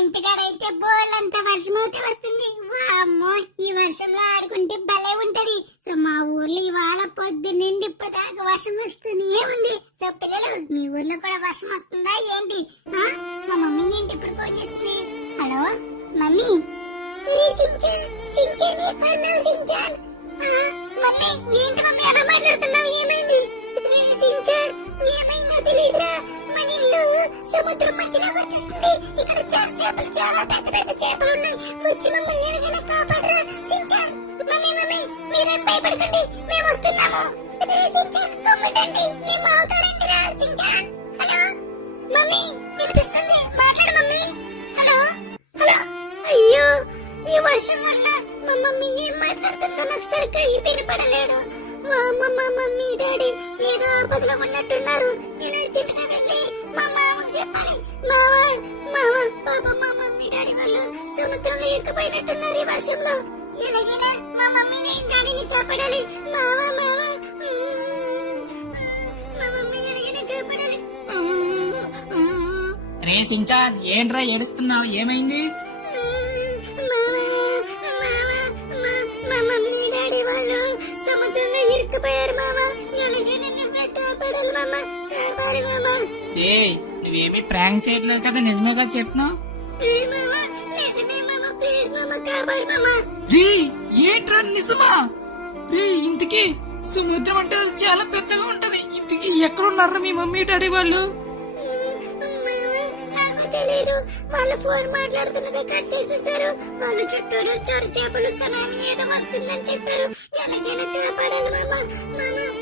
ఇంటికాడైతే బోళ్ళంత వర్షం అయితే వస్తుంది. వామ్మో, ఈ వర్షంలో ఆడుకుంటే భలే ఉంటది. సో మా ఊర్లో ఇవాళ పొద్దున్నుండి ఇప్పటిదాకా వర్షం వస్తూనే ఉంది. సో పిల్లలు, మీ ఊర్లో కూడా వర్షం వస్తుందా ఏంటి? మా మమ్మీ ఏంటి ఇప్పుడు ఫోన్ చేస్తుంది? Hello mummy. మమ్మీ ఏంటి మమ్మీ అలా మాట్లాడుతున్నావు? ఏమైంది? ఏమైందో తెలియదురా. మన ఇల్లు సముద్రం మధ్యలోకి వచ్చేస్తుంది. ఇక్కడ చేపలు, చాలా పెద్ద పెద్ద చేపలు ఉన్నాయి. వచ్చి మమ్మల్ని ఎలాగైనా కాపాడరా సించాన్. మమ్మీ మమ్మీ మీరేం భయపడకండి, మేము వస్తున్నాము. సించాన్ గమ్ముటండి, మేము అవుతారండి రా సించాన్. హలో మమ్మీ, వినిపిస్తుంది, మాట్లాడు మమ్మీ. Hello hello. అయ్యో, ఈ వర్షం వల్ల మా మమ్మీ ఏం మాట్లాడుతుందో నాకు సరిగ్గా వినపడలేదు. మా మమ్మీ డాడీ ఏదో ఆపదలో ఉన్నట్టున్నారు. నేను అర్జెంటుగా వెళ్ళి మా మామకు చెప్పాలి. మామ పాప, మా మమ్మీ డాడీ వాళ్ళు సముద్రంలో ఇరుక్కుపోయినట్టున్నారు ఈ వర్షంలో. ఎలాగైనా మా మమ్మీని డాడీని కాపాడాలి. మా మమ్మీని ఎలాగైనా కాపాడాలి. రే సించాన్, ఏంట్రా ఏడుస్తున్నావు? ఏమైంది? మా మమ్మీ డాడీ వాళ్ళు సముద్రంలో ఇరుక్కుపోయారు మామ. ఎలాగైనా నువ్వే కాపాడాలి మామ, కాపాడు మామ. ఏ నువ్వేమీ ప్రాంక్ చేయట్లేదు కదా, నిజమేగా చెప్తున్నావు? నిజమే మామ, ప్లీజ్ మామ, కాపాడు మామ. రే ఏంట్రా నిజమా? రే ఇంతకీ సముద్రం అంటే చాలా పెద్దగా ఉంటది. ఇంతకీ ఎక్కడున్నారా మీ మమ్మీ డాడీ వాళ్ళు? తెలీదు, వాళ్ళు ఫోన్ మాట్లాడుతున్నదే కట్ చేసేసారు. వాళ్ళు చుట్టూరు చేపలు, సునామీ ఏదో వస్తుందని చెప్పారు. ఎలాగైనా కాపాడాలి మామ.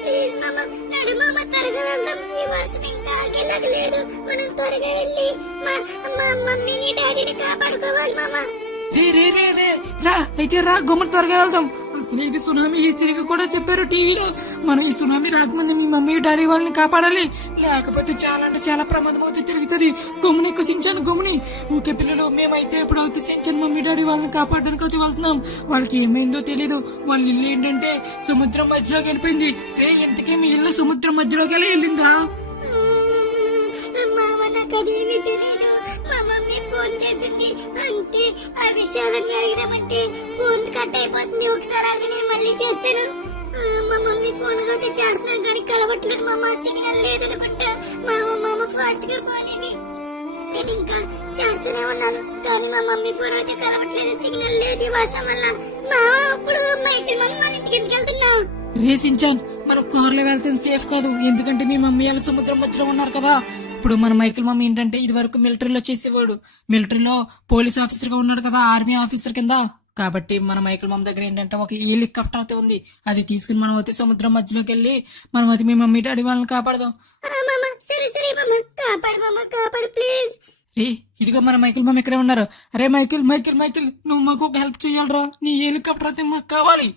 ప్లీజ్ మామ, నడు మామ, త్వరగా వెళ్దాం. ఈ వర్షం ఇంకా ఆగేలాగలేదు. మనం త్వరగా వెళ్ళి మా మమ్మీని డాడీని కాపాడుకోవాలి మామ. రా అయితే రా, గుమ్మడి త్వరగా వెళ్దాం. అసలు ఇది సునామీ హెచ్చరిక కూడా చెప్పారు టీవీలో. మనం ఈ సునామీ రాకముందు మీ మమ్మీ డాడీ వాళ్ళని కాపాడాలి, లేకపోతే చాలా అంటే చాలా ప్రమాదం అవుతే తిరుగుతుంది. గమ్ముని సించాను, గమ్ముని. ఓకే పిల్లలు, మేమైతే ఇప్పుడు అయితే సించాను మమ్మీ డాడీ వాళ్ళని కాపాడడానికి అయితే వెళ్తున్నాం. వాళ్ళకి ఏమైందో తెలీదు. వాళ్ళ ఇల్లు ఏంటంటే సముద్రం మధ్యలోకి వెళ్ళిపోయింది. రే ఇంతకీ మీ ఇల్లు సముద్రం మధ్యలోకి వెళ్ళిందిరా? మామ, నాకు అదేమీ తెలీదు. మా మమ్మీ ఫోన్ చేసింది అంతే. ఆ విషయాలన్నీ అడిగినామంటే ఫోన్ కట్ అయిపోతుంది. ఒకసారి ఆగి, నేను మళ్ళీ చేస్తాను. మా మమ్మీ ఫోన్ అయితే చేస్తున్నాను కానీ కలవట్లేదు మామ. సిగ్నల్ లేదనుకుంటా. మామ ఫాస్ట్ గా పోనేవి. నేను ఇంకా చేస్తూనే ఉన్నాను కానీ మా మమ్మీ ఫోన్ అయితే కలవట్లేదు. సిగ్నల్ లేదు ఈ వర్షం వల్ల. మామ, ఇప్పుడు మైకిల్ మమ్మీ వాళ్ళ ఇంటికి వెళ్తున్నా. రే సించాన్, మనం కార్లో వెళ్తే సేఫ్ కాదు. ఎందుకంటే మీ మమ్మీ వాళ్ళు సముద్రం మధ్యలో ఉన్నారు కదా. ఇప్పుడు మన మైకిల్ మమ్మీ ఏంటంటే ఇది వరకు మిలిటరీలో చేసేవాడు. మిలిటరీలో పోలీస్ ఆఫీసర్ గా ఉన్నాడు కదా, ఆర్మీ ఆఫీసర్ కింద. కాబట్టి మన మైకిల్ మమ్మీ దగ్గర ఏంటంటే ఒక హెలికాప్టర్ అయితే ఉంది. అది తీసుకుని మనం అయితే సముద్రం మధ్యలోకి వెళ్ళి మనం అయితే మీ మమ్మీ డాడీ వాళ్ళని కాపాడదాం. సరే మామ, కాపాడు మామ, కాపాడు ప్లీజ్. రే ఇదిగో మన మైకిల్ మమ్మీ ఇక్కడే ఉన్నారు. అరే మైకిల్, నువ్వు మాకు ఒక హెల్ప్ చేయాలరా. నీ హెలికాప్టర్ అయితే మాకు కావాలి.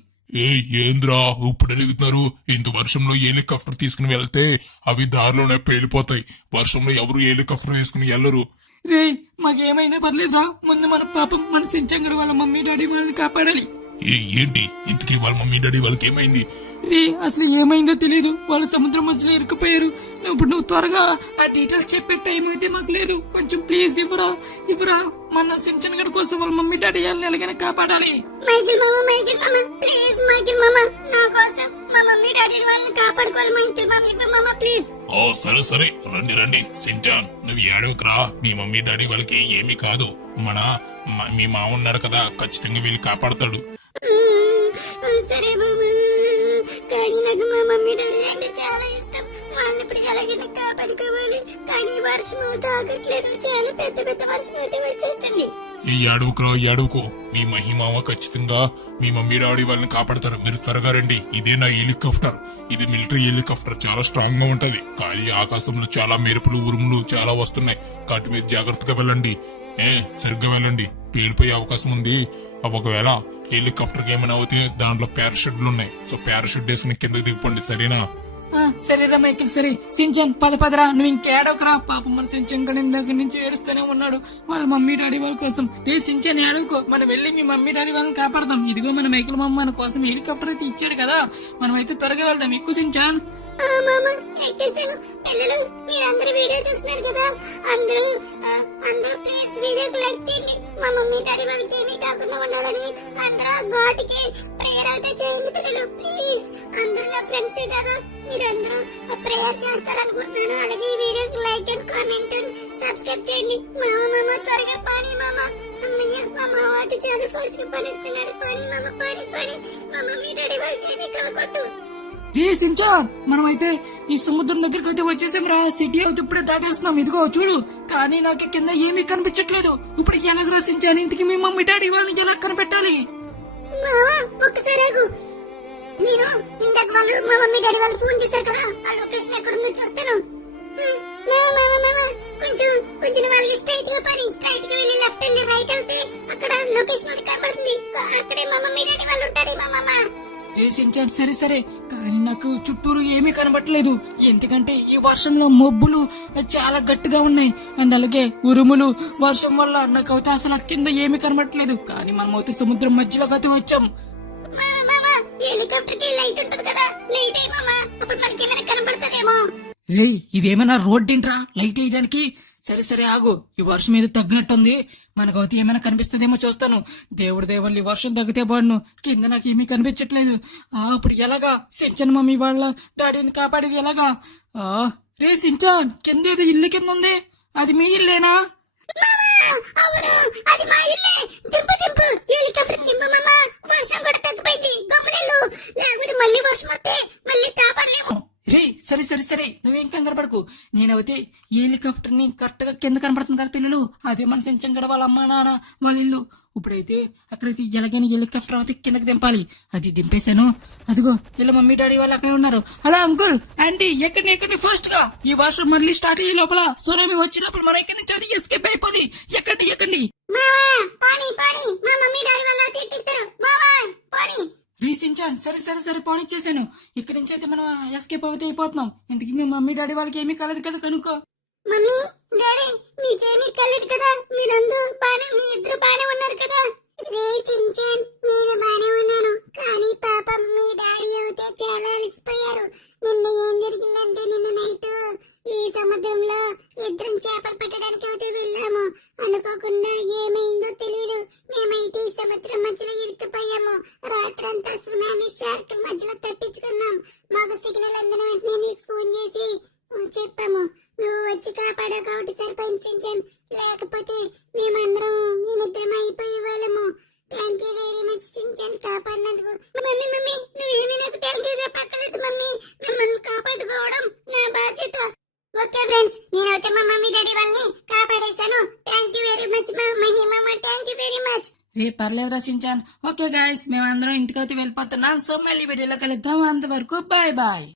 ఏంద్రా ఇప్పుడు అడుగుతున్నారు? ఇంత వర్షంలో హెలికాప్టర్ తీసుకుని వెళ్తే అవి దారిలోనే పేలిపోతాయి. వర్షంలో ఎవరు హెలికాప్టర్ వేసుకుని వెళ్లరు. రే మాకేమైనా పర్లేదురా, ముందు మన పాపం మన సించంగడు వాళ్ళ మమ్మీ డాడీ వాళ్ళని కాపాడాలి. ఏంటి ఇంతకీ వాళ్ళ మమ్మీ డాడీ వాళ్ళకి ఏమైంది? రే అసలు ఏమైందో తెలీదు. వాళ్ళు సముద్రం మధ్యలో ఇరుక్కుపోయారు. ఇప్పుడు నువ్వు త్వరగా ఆ డీటెయిల్స్ చెప్పే టైం అయితే మాకు లేదు. కొంచెం ప్లీజ్ ఇవ్వరా. మన సించన్ గడి కోసం వాళ్ళ మమ్మీ డాడీ వాళ్ళని ఎలాగైనా కాపాడాలి. మైకిల్ మామ, ప్లీజ్ మైకిల్ మామ, నా కోసం మా మమ్మీ డాడీ వాళ్ళని కాపాడుకోవాలి. మైకిల్ మామ, ఇవ్వు మామ ప్లీజ్. సరే రండి సించాన్, నువ్వు ఏడవకురా. మీ మమ్మీ డాడీ వాళ్ళకి ఏమీ కాదు. మీ మామ ఉన్నాడు కదా, ఖచ్చితంగా వీళ్ళు కాపాడతాడు. సరే మామ, కానీ నాకు మా మమ్మీ డాడీ అంటే చాలా ఇష్టం. వాళ్ళని ఇప్పుడు ఎలాగైనా కాపాడుకోవాలి. కానీ వర్షం అయితే ఆగట్లేదు. చాలా పెద్ద వర్షం అయితే వచ్చేస్తుంది. ఈ ఏడవకు. మీ మహిమావ ఖచ్చితంగా మీ మమ్మీ డాడీ వాళ్ళని కాపాడతారు. మీరు త్వరగా రండి. ఇదే నా హెలికాప్టర్. ఇది మిలిటరీ హెలికాప్టర్, చాలా స్ట్రాంగ్ గా ఉంటది. కానీ ఆకాశంలో చాలా మెరుపులు, ఉరుములు చాలా వస్తున్నాయి. కాబట్టి మీరు జాగ్రత్తగా వెళ్ళండి. సరిగ్గా వెళ్ళండి, పేలిపోయే అవకాశం ఉంది. ఒకవేళ హెలికాప్టర్ కి ఏమైనా అవుతే దాంట్లో పారాషూట్లు ఉన్నాయి. సో పారాషూట్ వేసుకుని కిందకి దిగిపోండి, సరేనా? సరేరా మైకిల్, సరే. సించన్ పదరా, నువ్వు ఇంకేడవకరా. పాపం మన సించన్ గడి దగ్గర నుంచి ఏడుస్తూనే ఉన్నాడు వాళ్ళ మమ్మీ డాడీ వాళ్ళ కోసం. ఏ సించన్ ఏడవకో, మనం వెళ్ళి మీ మమ్మీ డాడీ వాళ్ళని కాపాడదాం. ఇదిగో మన మైకిల్ మమ్మ మన కోసం హెలికాప్టర్ అయితే ఇచ్చాడు కదా, మనం అయితే త్వరగా వెళ్దాం. ఎక్కువ సించాన్. పిల్లలు, మీరందరూ వీడియో చూస్తున్నారు కదా, అందరూ ప్లీజ్ వీడియోకి లైక్ చేయండి. మా మమ్మీ డాడీ వాళ్ళకి ఏమీ కాకుండా ఉండాలని అందరూ గాడ్కి ప్రేయర్ అయితే చేయండి పిల్లలు ప్లీజ్. అందరూ నా ఫ్రెండ్సే కదా, మీరందరూ ప్రేయర్ చేస్తారనుకుంటున్నాను. అలాగే ఈ వీడియోకి like and comment and subscribe చేయండి. మామ త్వరగా పాని మామ. అమ్మయ్య, మా మామ అయితే చాలా ఫాస్ట్ గా పనిస్తున్నాడు. పాని మామ, పాని పాని. మా మమ్మీ డాడీ వాళ్ళకి ఏమీ కాకూడదు. రే సించాన్, మనమైతే ఈ సముద్రం దగ్గరికి అయితే వచ్చేసాం రా. సిటీ అయితే ఇప్పుడే దాటేస్తున్నాం. ఇదిగో చూడు, కానీ నాకు కింద ఏమీ కనిపించట్లేదు. ఇప్పుడు ఎలాగరా సించాన్, ఇంతకి మీ మమ్మీ డాడీ వాళ్ళని ఎలా కనిపెట్టాలి? మావా ఒక్కసారి ఆగు. నేను ఇందాక వాళ్ళు మా మమ్మీ డాడీ వాళ్ళు ఫోన్ చేశారు కదా, ఆ లొకేషన్ ఎక్కడుందో చూస్తాను. కొంచెం కొంచెం వాళ్ళకి స్ట్రైట్ గా పని, స్ట్రైట్ గా వెళ్ళి లెఫ్ట్ వెళ్ళి రైట్ వెళ్తే అక్కడ లొకేషన్ అది కనబడుతుంది. అక్కడే మా మమ్మీ డాడీ వాళ్ళు ఉంటారు. మా మామ రే సించాన్, సరే సరే, కానీ నాకు చుట్టూరు ఏమీ కనబట్టలేదు. ఎందుకంటే ఈ వర్షంలో మబ్బులు చాలా గట్టిగా ఉన్నాయి. అండ్ అలాగే ఉరుములు, వర్షం వల్ల నాకు అయితే అసలు కింద ఏమీ కనబట్టలేదు. కానీ మనం అయితే సముద్రం మధ్యలోకి అయితే వచ్చాం. హెలికాప్టర్ కి లైట్ ఉంటుంది కదా, లైట్ అయ్యి మామ అప్పుడు మనకి ఏమైనా కనబడుతుందేమో. రే ఇదేమైనా రోడ్ ఏంట్రా లైట్ వేయడానికి? సరే సరే ఆగు, ఈ వర్షం ఏదో తగ్గినట్టుంది. మనకైతే ఏమైనా కనిపిస్తుందేమో చూస్తాను. దేవుడి దేవుళ్ళు ఈ వర్షం తగ్గితే బాడును. కింద నాకేమీ కనిపించట్లేదు. అప్పుడు ఎలాగా సించాన్ మమ్మీ వాళ్ళ డాడీని కాపాడేది ఎలాగా? రే సించాన్, కింద ఏదో ఇల్లు కింద ఉంది, అది మీ ఇల్లేనా? అవును, అది మా ఇల్లే. దింపు దింపు, హెలికాప్టర్ దింపు మామ. వర్షం కూడా తగ్గిపోయింది, గమ్మునెళ్ళు. లేకపోతే మళ్ళీ వర్షం వస్తే మళ్ళీ కాపాడలేము. రే సరే సరే సరే, నువ్వేం కంగారు పడకు. నేనైతే ఈ హెలికాప్టర్ ని కరెక్ట్ గా కింద కనపడుతుంది కదా పిల్లలు, అదే మన సించాన్ గడ వాళ్ళ అమ్మ నాన్న వాళ్ళ ఇల్లు. ఇప్పుడైతే అక్కడైతే ఎలాగైనా హెలికాప్టర్ అయితే కిందకి దింపాలి. అది దింపేశాను. అదిగో ఇలా మమ్మీ డాడీ వాళ్ళు అక్కడే ఉన్నారు. హలో అంకుల్, ఆంటీ, ఎక్కడిని ఫాస్ట్ గా. ఈ వర్షం మళ్ళీ స్టార్ట్ అయ్యే లోపల సునామీ వచ్చినప్పుడు మనం ఇక్కడి నుంచి అది ఎస్కేప్ అయిపోయి. ఎక్కండి. మావా పాని పాని, మా మమ్మీ డాడీ వాళ్ళు తిట్టిస్తారు. మావా పాని. రే సించాన్, సరే సరే సరే, పోనిచ్చేసాను. ఇక్కడి నుంచి అయితే మనం ఎస్కేప్ అవుతే అయిపోతున్నాం. ఇంతకీ మీ మమ్మీ డాడీ వాళ్ళకి ఏమీ కలదు కదా కనుక్కో. మమ్మీ డాడీ మీకేమీ కలదు కదా, మీరందరూ బానే, మీ ఇద్దరు బానే ఉన్నారు కదా. రే చించాన్, నేను బానే ఉన్నాను, కానీ పాపం మీ డాడీ అయితే చాలా అలసిపోయారు. నిన్న ఏం జరిగిందంటే, నిన్న నైట్ ఈ సముద్రంలో ఇద్దరం చేపలు పట్టడానికి అయితే వెళ్ళాము. అనుకోకుండా ఏమైందో తెలియదు, మేమైతే ఈ సముద్రం మధ్యలో ఇరుక్కుపోయాము. రాత్రంతా సునామీ షార్క్ మధ్యలో తప్పించుకున్నాం. మాకు సిగ్నల్ అందిన వెంటనే నీకు ఫోన్ చేసి చెప్పాము. నువ్వు వచ్చి కాపాడావు కాబట్టి సరిపోయింది సించాన్, లేకపోతే మేమిద్దరం అయిపోయి వాళ్ళము. Thank you very much Shinchan, కాపాడినందుకు. మమ్మీ నువ్వేమీ నాకు థ్యాంక్ యూ చెప్పక్కర్లేదు మమ్మీ, మిమ్మల్ని కాపాడుకోవడం నా బాధ్యత. ఓకే ఫ్రెండ్స్, నేనైతే మా మమ్మీ డాడీ వాళ్ళని కాపాడేశాను. థ్యాంక్ యూ వెరీ మచ్ మా మహిమమ్మ, థ్యాంక్ యూ వెరీ మచ్. రే పర్లేదు రా సించాన్. ఓకే గైస్, మేమందరం ఇంటికైతే వెళ్ళిపోతున్నాం. సో మళ్ళీ వీడియోలో కలుద్దాం. అంతవరకు బాయ్ బాయ్.